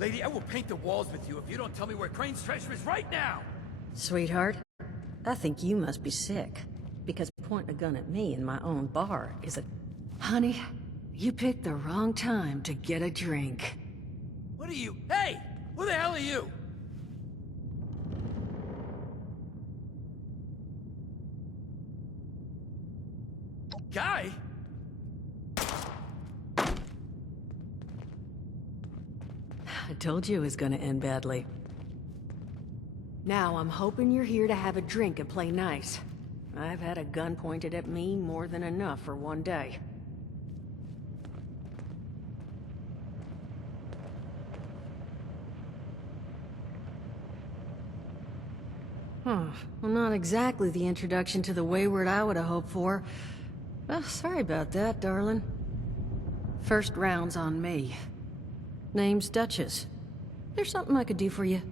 Lady, I will paint the walls with you if you don't tell me where Crane's treasure is right now! Sweetheart, I think you must be sick. Because pointing a gun at me in my own bar is a... Honey, you picked the wrong time to get a drink. What are you? Hey! Who the hell are you? Guy? I told you it was gonna end badly. Now, I'm hoping you're here to have a drink and play nice. I've had a gun pointed at me more than enough for one day. Well, not exactly the introduction to the wayward I would have hoped for. Well, sorry about that, darling. First round's on me. Name's Duchess. There's something I could do for you.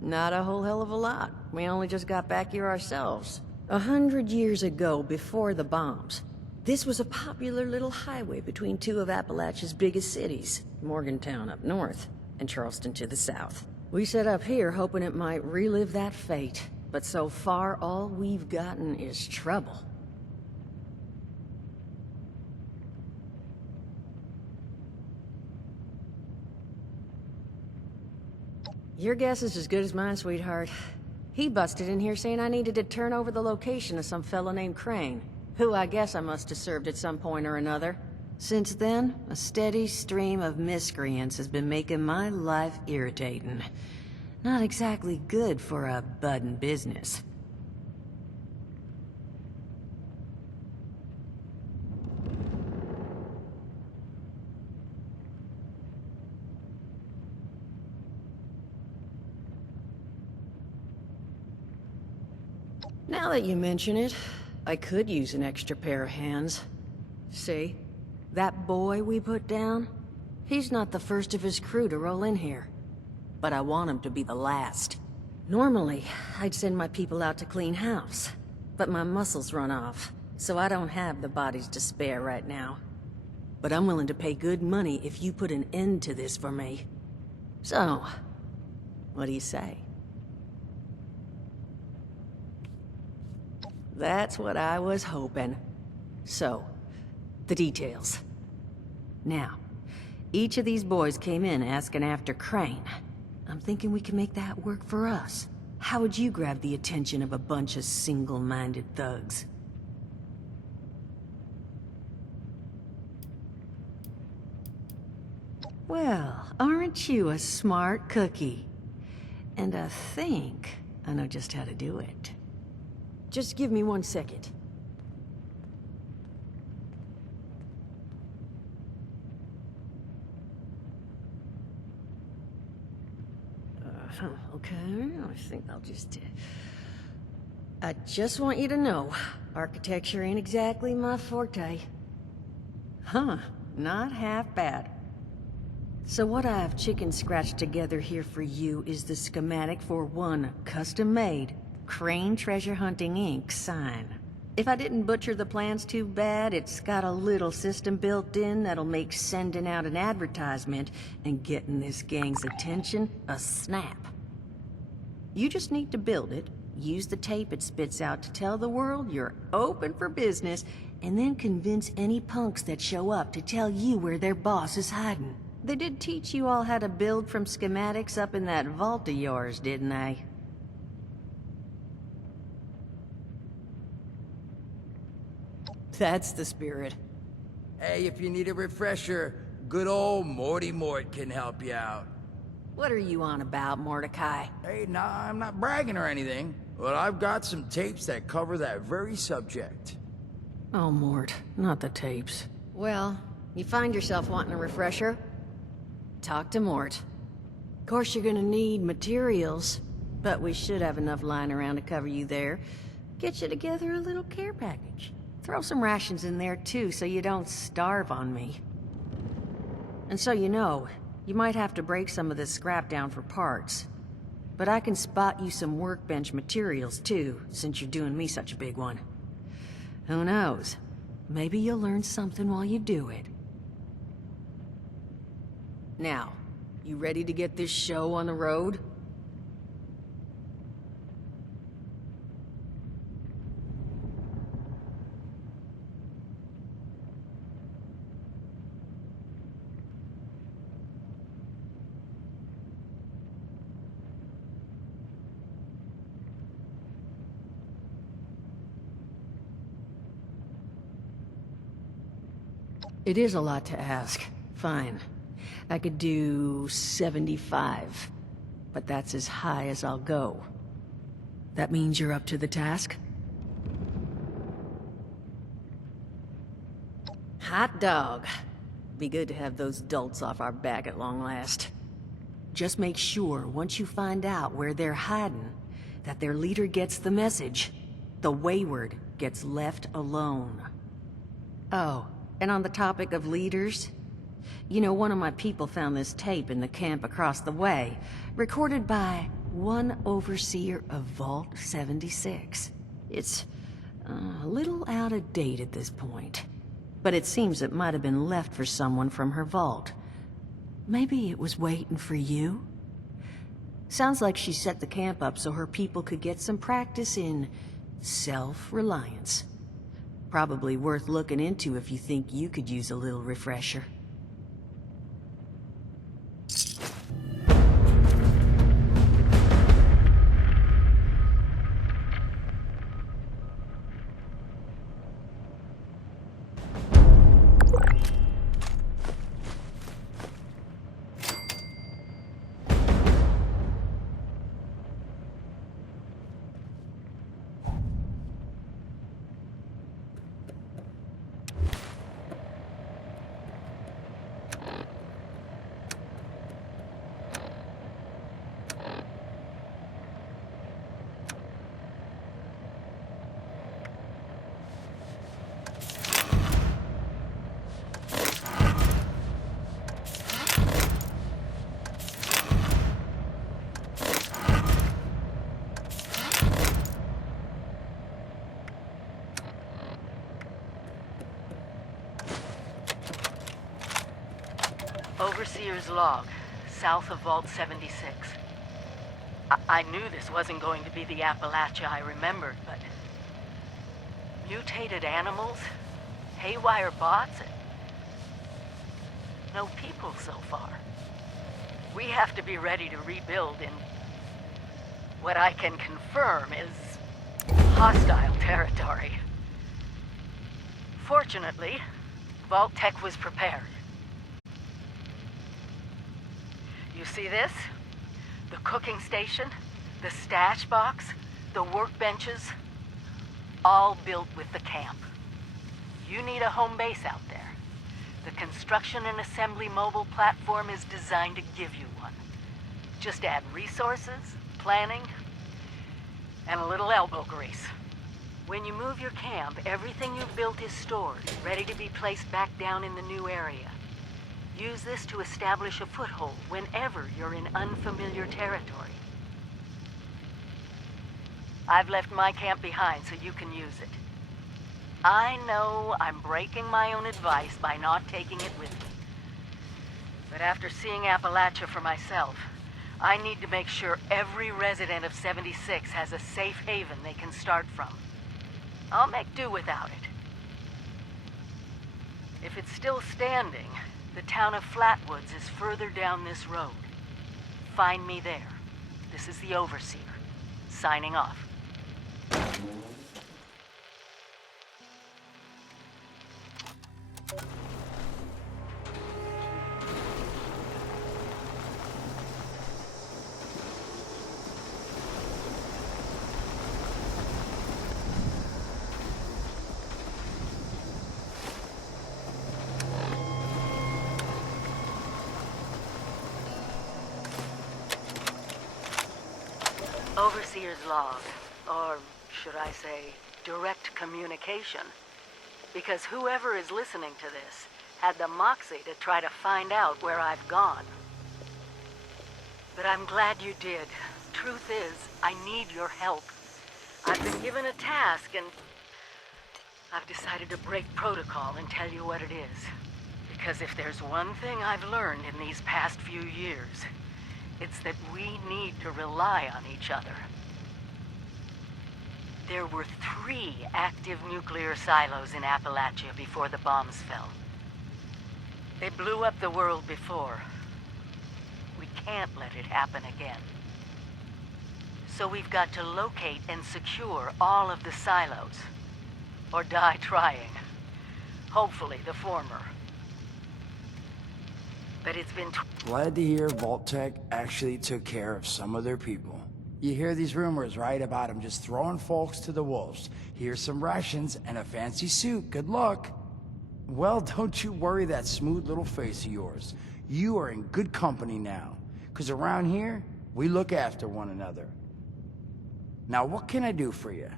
Not a whole hell of a lot. We only just got back here ourselves. 100 years ago, before the bombs, this was a popular little highway between two of Appalachia's biggest cities, Morgantown up north, and Charleston to the south. We set up here hoping it might relive that fate, but so far all we've gotten is trouble. Your guess is as good as mine, sweetheart. He busted in here saying I needed to turn over the location of some fellow named Crane, who I guess I must have served at some point or another. Since then, a steady stream of miscreants has been making my life irritating. Not exactly good for a budding business. Now that you mention it, I could use an extra pair of hands. See? That boy we put down? He's not the first of his crew to roll in here. But I want him to be the last. Normally, I'd send my people out to clean house. But my muscles run off, so I don't have the bodies to spare right now. But I'm willing to pay good money if you put an end to this for me. So, what do you say? That's what I was hoping. So, the details. Now, each of these boys came in asking after Crane. I'm thinking we can make that work for us. How would you grab the attention of a bunch of single-minded thugs? Well, aren't you a smart cookie? And I think I know just how to do it. Just give me 1 second. Okay, I think I'll just... I just want you to know, architecture ain't exactly my forte. Huh, not half bad. So what I've chicken scratched together here for you is the schematic for one custom-made Crane Treasure Hunting Inc. sign. If I didn't butcher the plans too bad, it's got a little system built in that'll make sending out an advertisement and getting this gang's attention a snap. You just need to build it, use the tape it spits out to tell the world you're open for business, and then convince any punks that show up to tell you where their boss is hiding. They did teach you all how to build from schematics up in that vault of yours, didn't they? That's the spirit. Hey, if you need a refresher, good old Morty Mort can help you out. What are you on about, Mordecai? Hey, nah, I'm not bragging or anything, but I've got some tapes that cover that very subject. Oh, Mort, not the tapes. Well, you find yourself wanting a refresher? Talk to Mort. Of course you're gonna need materials, but we should have enough lying around to cover you there. Get you together a little care package. Throw some rations in there too, so you don't starve on me. And so you know, you might have to break some of this scrap down for parts. But I can spot you some workbench materials too, since you're doing me such a big one. Who knows? Maybe you'll learn something while you do it. Now, you ready to get this show on the road? It is a lot to ask. Fine. I could do 75. But that's as high as I'll go. That means you're up to the task? Hot dog. Be good to have those dolts off our back at long last. Just make sure, once you find out where they're hiding, that their leader gets the message. The wayward gets left alone. Oh, and on the topic of leaders, you know, one of my people found this tape in the camp across the way, recorded by one overseer of Vault 76. It's a little out of date at this point, but it seems it might have been left for someone from her vault. Maybe it was waiting for you? Sounds like she set the camp up so her people could get some practice in self-reliance. Probably worth looking into if you think you could use a little refresher. Overseer's log, south of Vault 76. I knew this wasn't going to be the Appalachia I remembered, but... mutated animals? Haywire bots? No people so far. We have to be ready to rebuild in... what I can confirm is... hostile territory. Fortunately, Vault Tech was prepared. You see this? The cooking station, the stash box, the workbenches, all built with the camp. You need a home base out there. The construction and assembly mobile platform is designed to give you one. Just add resources, planning, and a little elbow grease. When you move your camp, everything you've built is stored, ready to be placed back down in the new area. Use this to establish a foothold whenever you're in unfamiliar territory. I've left my camp behind so you can use it. I know I'm breaking my own advice by not taking it with me. But after seeing Appalachia for myself, I need to make sure every resident of 76 has a safe haven they can start from. I'll make do without it. If it's still standing, the town of Flatwoods is further down this road. Find me there. This is the Overseer, signing off. Overseer's log, or should I say, direct communication. Because whoever is listening to this had the moxie to try to find out where I've gone. But I'm glad you did. Truth is, I need your help. I've been given a task and... I've decided to break protocol and tell you what it is. Because if there's one thing I've learned in these past few years, it's that we need to rely on each other. There were 3 active nuclear silos in Appalachia before the bombs fell. They blew up the world before. We can't let it happen again. So we've got to locate and secure all of the silos. Or die trying. Hopefully the former. But it's been Glad to hear Vault-Tec actually took care of some of their people. You hear these rumors, right, about them just throwing folks to the wolves. Here's some rations and a fancy suit. Good luck. Well, don't you worry that smooth little face of yours. You are in good company now. 'Cause around here, we look after one another. Now, what can I do for you?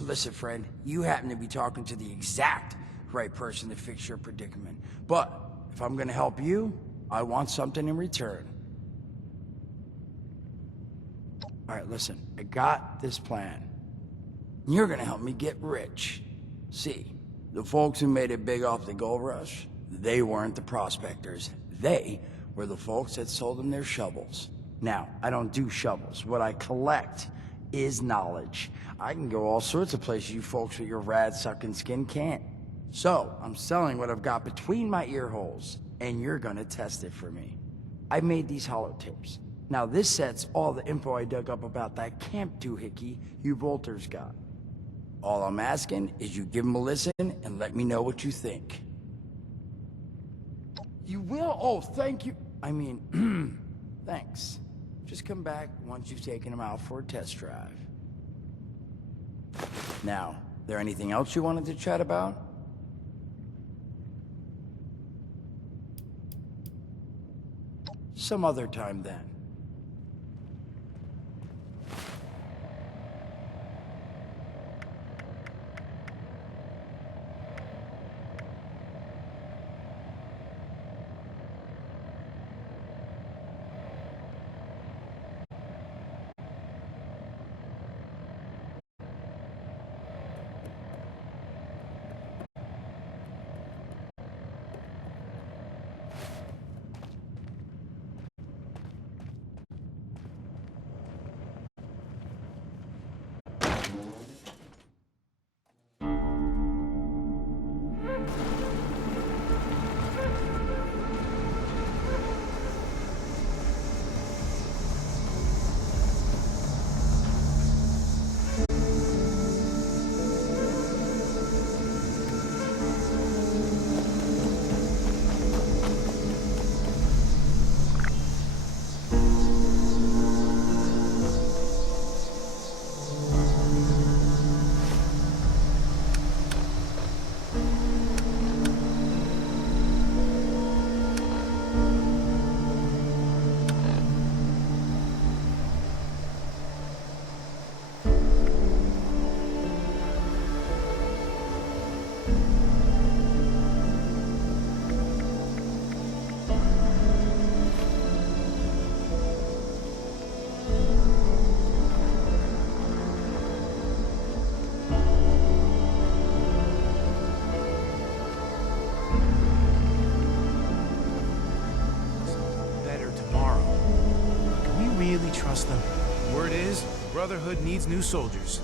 Listen, friend, you happen to be talking to the exact right person to fix your predicament. But if I'm gonna help you, I want something in return. All right, listen, I got this plan. You're gonna help me get rich. See, the folks who made it big off the gold rush, they weren't the prospectors. They were the folks that sold them their shovels. Now, I don't do shovels. What I collect is knowledge. I can go all sorts of places you folks with your rad-sucking skin can't. So, I'm selling what I've got between my ear holes, and you're gonna test it for me. I made these holotapes. Now, this set's all the info I dug up about that camp doohickey you Volters got. All I'm asking is you give them a listen and let me know what you think. You will? Oh, thank you. I mean, thanks. Just come back once you've taken them out for a test drive. Now, there anything else you wanted to chat about? Some other time then. Really trust them. Word is, Brotherhood needs new soldiers.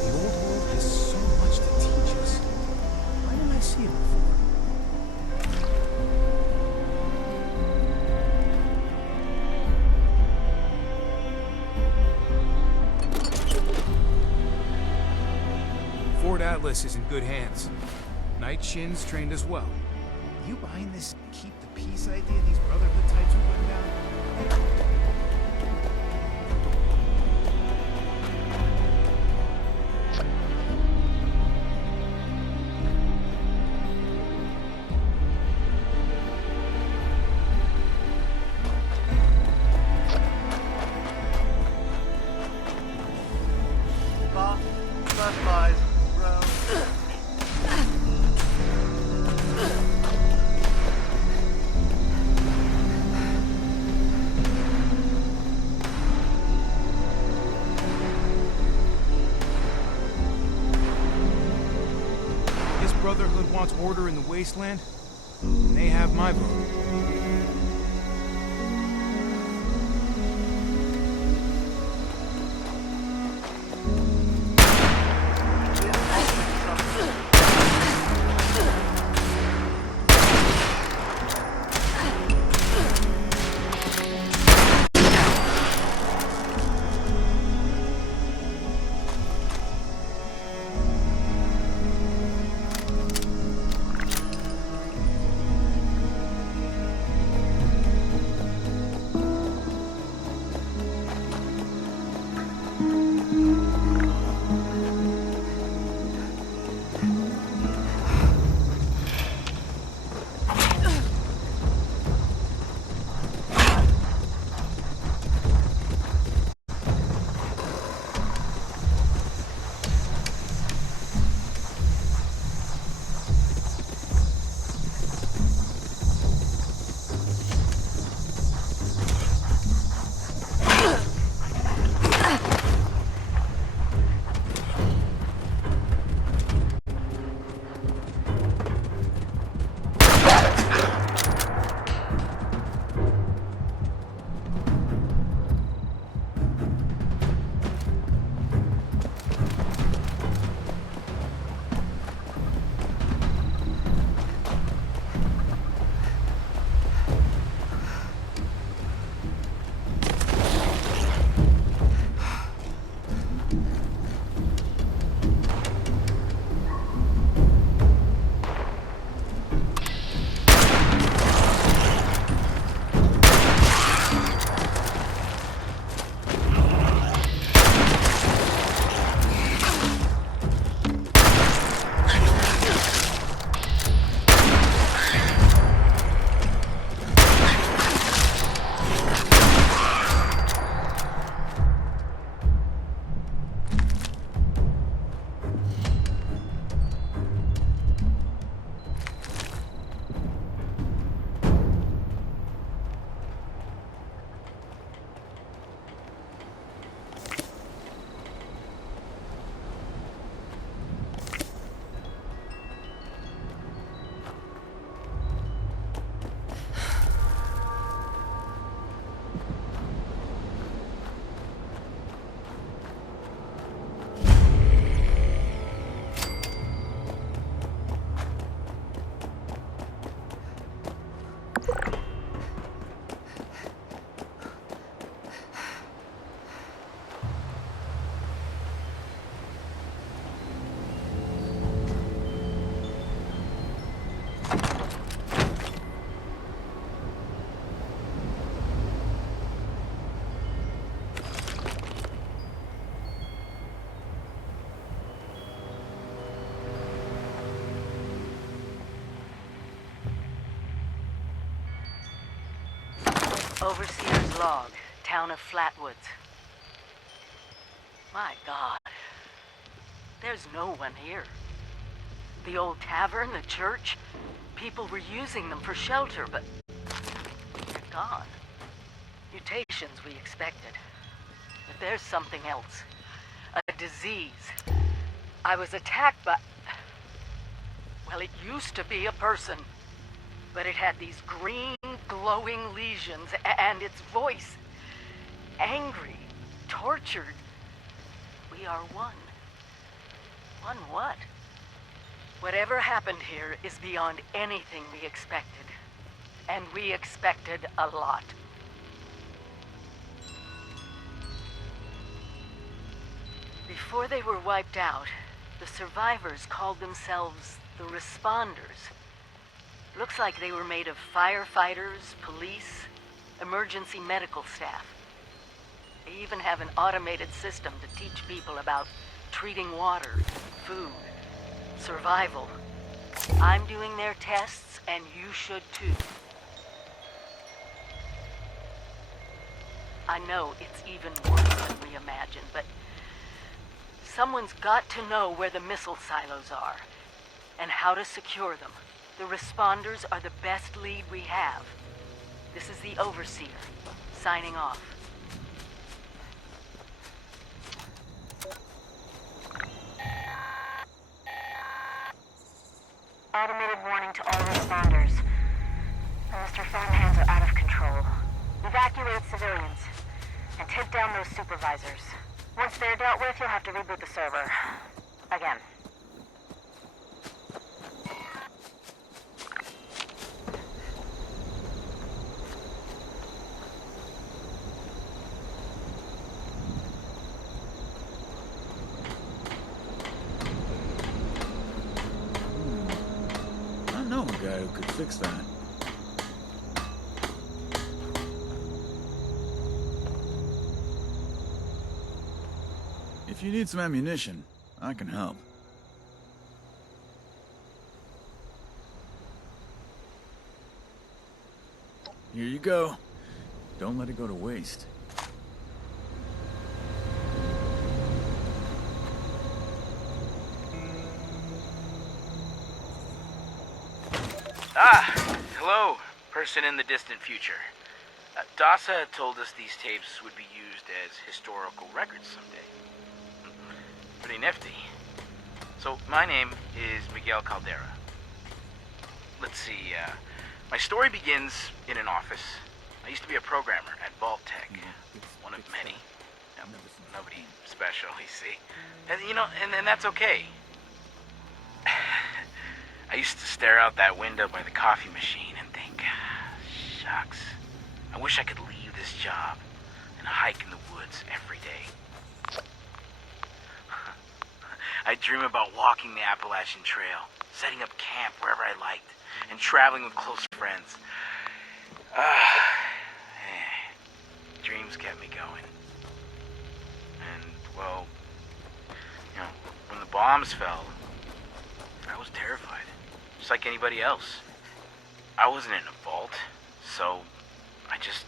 The old world has so much to teach us. Why didn't I see it before? Fort Atlas is in good hands. Night Shin's trained as well. You buying this keep the peace idea these Brotherhood types are putting down? left lies, bro. This Brotherhood wants order in the wasteland, and they have my vote. Overseer's log, town of Flatwoods. My God. There's no one here. The old tavern, the church, people were using them for shelter, but they're gone. Mutations we expected. But there's something else. A disease. I was attacked by... Well, it used to be a person. But it had these green, glowing lesions, and its voice. Angry, tortured. We are one. One what? Whatever happened here is beyond anything we expected. And we expected a lot. Before they were wiped out, the survivors called themselves the Responders. Looks like they were made of firefighters, police, emergency medical staff. They even have an automated system to teach people about treating water, food, survival. I'm doing their tests, and you should too. I know it's even worse than we imagined, but Someone's got to know where the missile silos are and how to secure them. The responders are the best lead we have. This is the Overseer, signing off. Automated warning to all responders. Mr. Farmhands are out of control. Evacuate civilians and take down those supervisors. Once they're dealt with, you'll have to reboot the server. Again. I know a guy who could fix that. If you need some ammunition, I can help. Here you go. Don't let it go to waste. Hello, person in the distant future. Dasa told us these tapes would be used as historical records someday. Pretty nifty. So, my name is Miguel Caldera. Let's see, my story begins in an office. I used to be a programmer at Vault Tech, one of many. Yep, nobody special, you see. And, and that's okay. I used to stare out that window by the coffee machine and think, shucks, I wish I could leave this job and hike in the woods every day. I dream about walking the Appalachian Trail, setting up camp wherever I liked, and traveling with close friends. Dreams kept me going. And, well, when the bombs fell, I was terrified. Just like anybody else. I wasn't in a vault, so I just,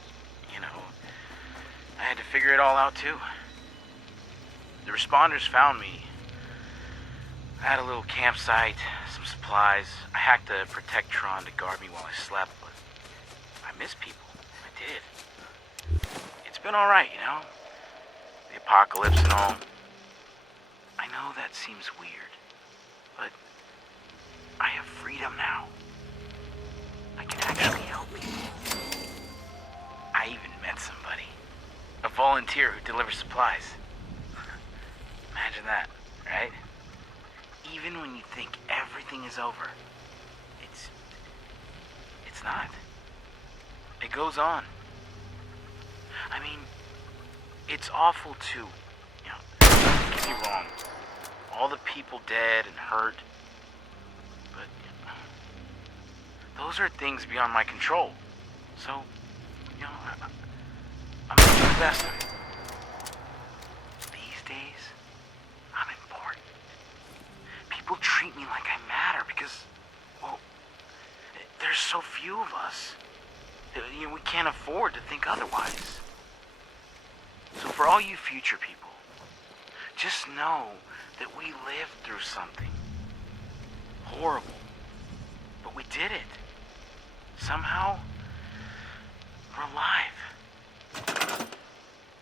I had to figure it all out too. The responders found me. I had a little campsite, some supplies. I hacked a Protectron to guard me while I slept, but I miss people. I did. It's been alright, The apocalypse and all. I know that seems weird, but I have freedom now. I can actually help people. I even met somebody. A volunteer who delivers supplies. Imagine that, right? Even when you think everything is over, it's not. It goes on. I mean, it's awful too. Don't get me wrong. All the people dead and hurt. But those are things beyond my control. So, I'm gonna do the best of it. These days, I'm important. People treat me like I matter because, well, there's so few of us. We can't afford to think otherwise. So for all you future people, just know that we lived through something horrible. But we did it. Somehow, we're alive.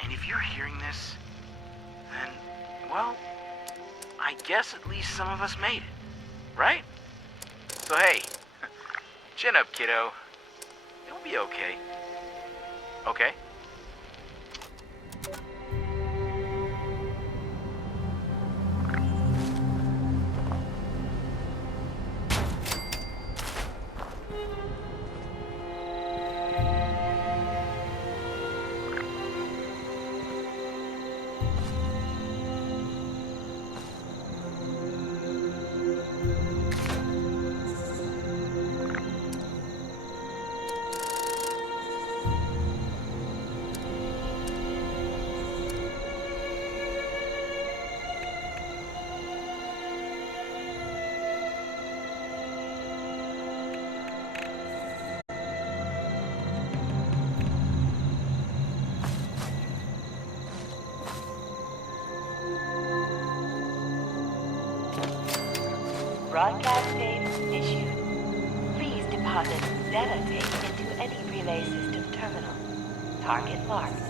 And if you're hearing this, then, well, I guess at least some of us made it, right? So hey, chin up, kiddo. You'll be okay. Okay? broadcast tape issued. Please deposit data tape into any relay system terminal. Target marked.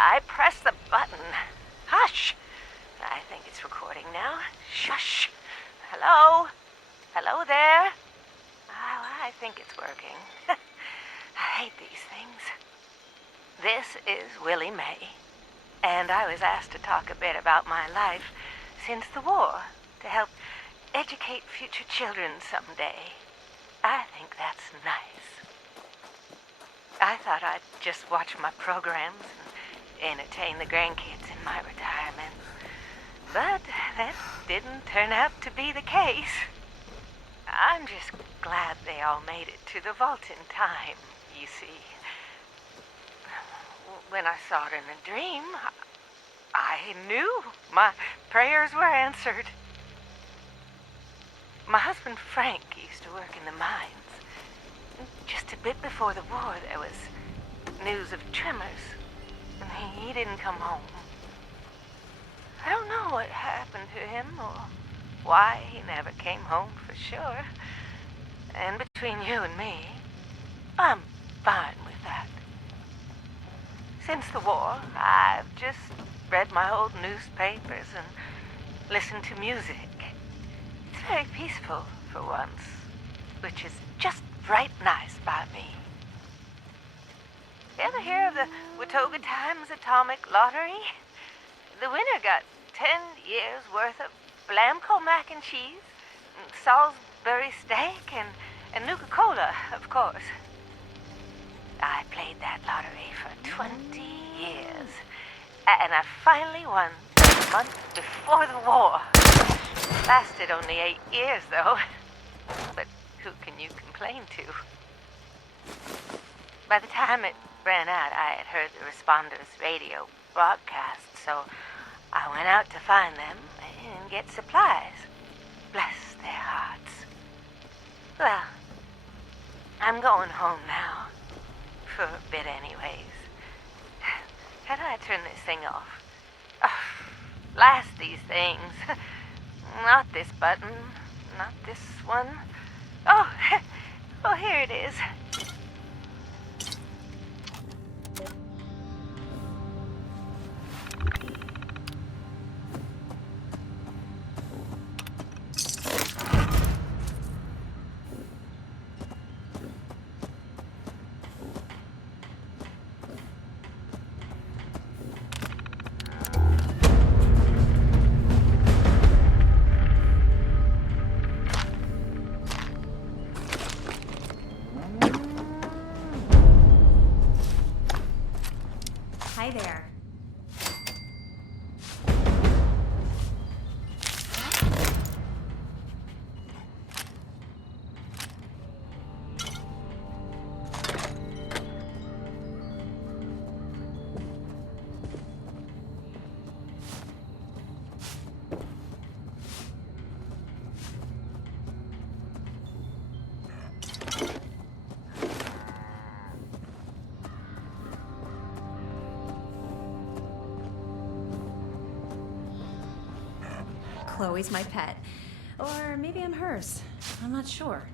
I pressed the button. Hush! I think it's recording now. Shush! Hello? Hello there? Oh, I think it's working. I hate these things. This is Willie Mae, and I was asked to talk a bit about my life since the war to help educate future children someday. I think that's nice. I thought I'd just watch my programs and entertain the grandkids in my retirement. But that didn't turn out to be the case. I'm just glad they all made it to the vault in time, you see. When I saw it in a dream, I knew my prayers were answered. My husband Frank used to work in the mines. Just a bit before the war, there was news of tremors, and he didn't come home. I don't know what happened to him or why he never came home for sure. And between you and me, I'm fine with that. Since the war, I've just read my old newspapers and listened to music. It's very peaceful for once, which is just right nice by me. You ever hear of the Watauga Times Atomic Lottery? The winner got 10 years worth of Blamco mac and cheese, and Salisbury steak, and Nuka-Cola, of course. I played that lottery for 20 years, and I finally won a month before the war. Lasted only 8 years, though. But who can you complain to? By the time it ran out, I had heard the responders' radio broadcast, so I went out to find them and get supplies. Bless their hearts. Well, I'm going home now. For a bit anyways. How do I turn this thing off? Oh, blast these things. Not this button. Not this one. Oh, oh, here it is. Hi there. Chloe's my pet. Or maybe I'm hers. I'm not sure.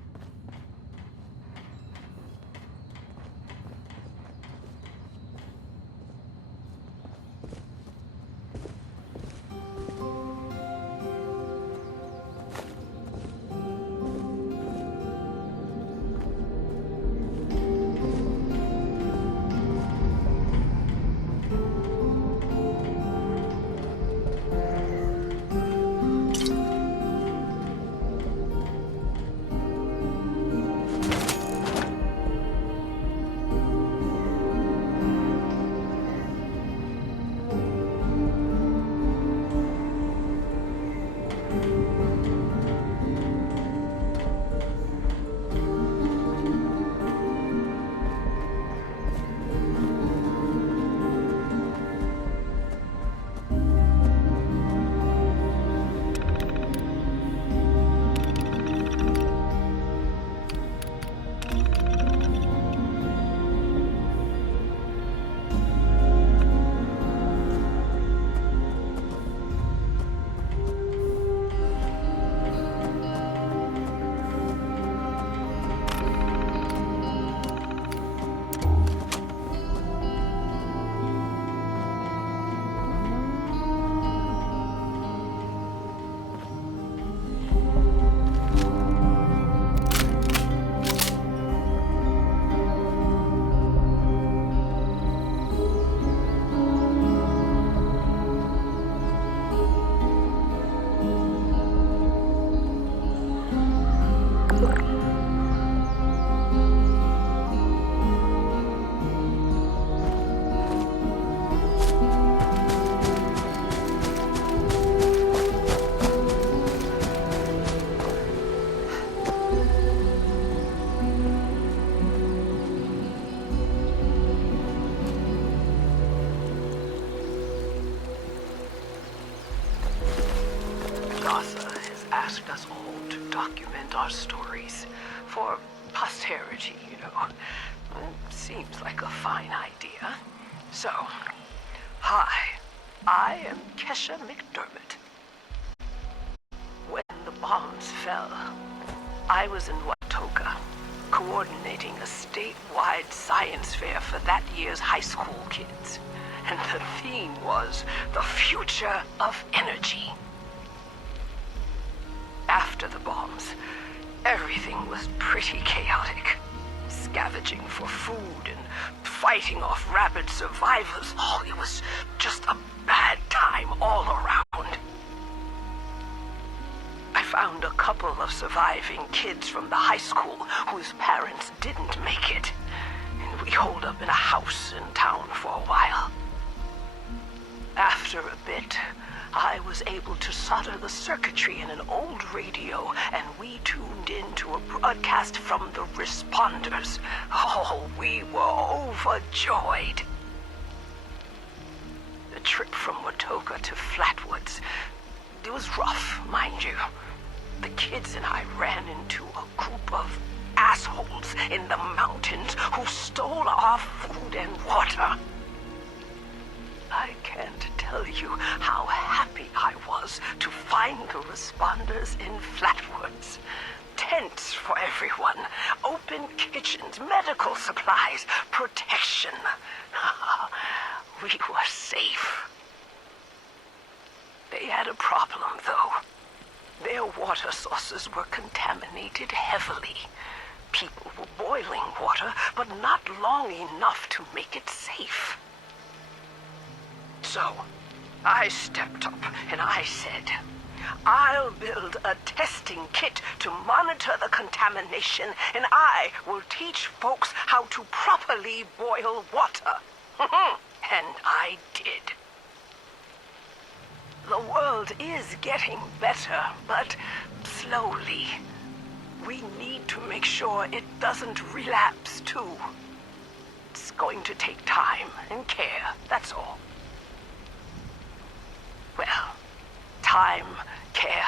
our stories for posterity, you know. Seems like a fine idea. So, hi, I am Kesha McDermott. When the bombs fell, I was in Watoka, coordinating a statewide science fair for that year's high school kids. And the theme was the future of energy. After the bombs, everything was pretty chaotic. Scavenging for food and fighting off rabid survivors. Oh, it was just a bad time all around. I found a couple of surviving kids from the high school whose parents didn't make it. And we holed up in a house in town for a while. After a bit, I was able to solder the circuitry in an old radio, and we tuned into a broadcast from the responders. Oh, we were overjoyed. The trip from Watoka to Flatwoods, it was rough, mind you. The kids and I ran into a group of assholes in the mountains who stole our food and water. I can't tell you how happy I was to find the responders in Flatwoods. Tents for everyone, open kitchens, medical supplies, protection. We were safe. They had a problem, though. Their water sources were contaminated heavily. People were boiling water, but not long enough to make it safe. So, I stepped up and I said, I'll build a testing kit to monitor the contamination, and I will teach folks how to properly boil water. And I did. The world is getting better, but slowly. We need to make sure it doesn't relapse, too. It's going to take time and care, that's all. Well, time, care,